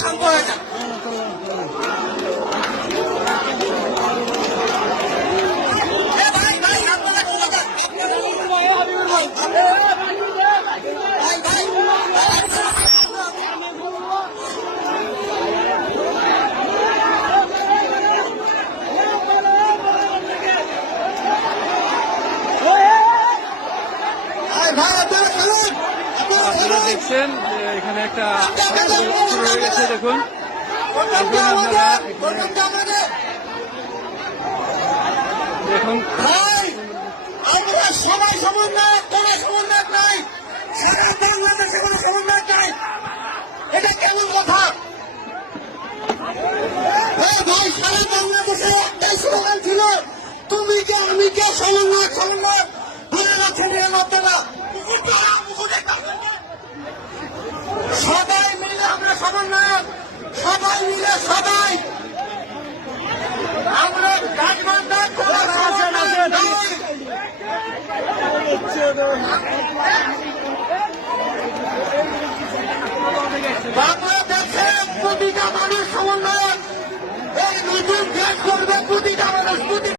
শান্ত হয়ে যান চলুন। দেখছেন এখানে একটা দেখুন। দেখুন আমরা সবাই সমন্বয় কোন সমন্বয় নাই। সারা বাংলাদেশে কোনো সমন্বয় নাই। এটা কেমন কথা? এই ভাই সারা বাংলাদেশে একটাই স্লোগান ছিল তুমি কে আমি কে সমন্বয় সমন্বয় ভুলে যাচ্ছে নিয়ে আপনারা সবাই মিলে আমরা সমন্বয় সবাই মিলে সবাই। আমরা প্রতিটা মানুষ সমন্বয় এই নতুন দেশ করবে প্রতিটা মানুষ।